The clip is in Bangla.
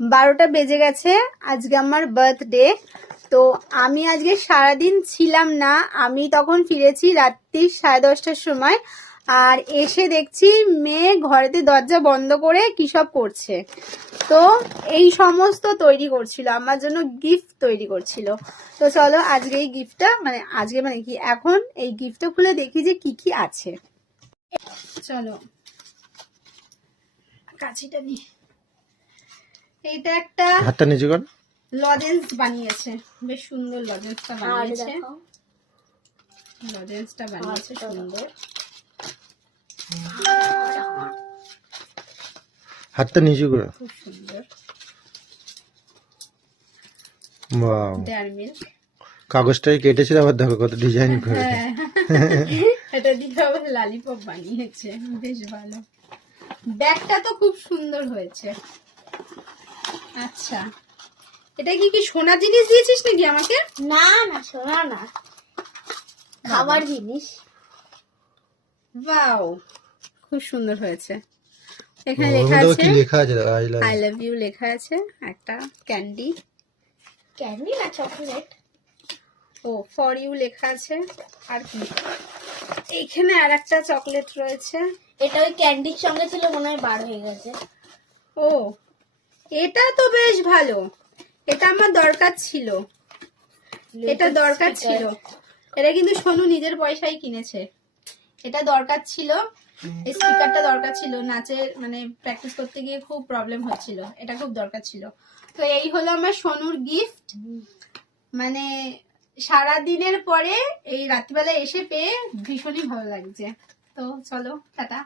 12টা বেজে গেছে। আজকে আমার বার্থডে। তো আমি আজকে সারাদিন ছিলাম না, আমি তখন ফিরেছি রাত্রি 10:30টার সময়। আর এসে দেখছি মেয়ে ঘরেতে দরজা বন্ধ করে কি সব করছে। তো এই সমস্ত তৈরি করছিল, আমার জন্য গিফট তৈরি করছিল। তো চলো আজকে এই গিফটটা মানে কি এখন এই গিফটটা খুলে দেখি যে কি কি আছে। চলো কাছিটা নি। এইটা একটা হাতটা নিচু কর। লজেন্স বানিয়েছে, বেশ সুন্দর লজেন্সটা বানিয়েছে। লজেন্সটা বানিয়েছে সুন্দর। হাতটা নিচু কর। খুব সুন্দর। Wow, dairy milk. কাগজটাই কেটেছিল, আবার দেখো কত ডিজাইন করে। এটা দিয়ে আবার লালিপপ বানিয়েছে, বেশ ভালো। ব্যাগটা তো খুব সুন্দর হয়েছে। আচ্ছা, এটা কি কি সোনা জিনিস দিয়েছিস নাকি আমাকে? না না, সোনা না, খাবার জিনিস। ওয়াও, খুব সুন্দর হয়েছে। এখানে ওর লেখা মধ্যে আছে কি লেখা আছে? আই লাভ ইউ লেখা আছে। একটা ক্যান্ডি। ক্যান্ডি না, চকলেট। ও ফর ইউ লেখা আছে। আর কি এইখানে আর একটা চকলেট রয়েছে। এটা ওই ক্যান্ডির সঙ্গে ছিল, মনে হয় বার হয়ে গেছে। ও এটা তো বেশ ভালো, এটা আমার দরকার ছিল, এটা দরকার ছিল। এটা কিন্তু সোনু নিজের পয়সায় কিনেছে। এটা দরকার ছিল, এই স্পিকারটা দরকার ছিল, নাচের মানে প্র্যাকটিস করতে গিয়ে খুব প্রবলেম হচ্ছিল, এটা খুব দরকার ছিল। তো এই হলো আমার সোনুর গিফট। মানে সারা দিনের পরে এই রাত্রিবেলা এসে পেয়ে ভীষণই ভালো লাগছে। তো চলো টাটা।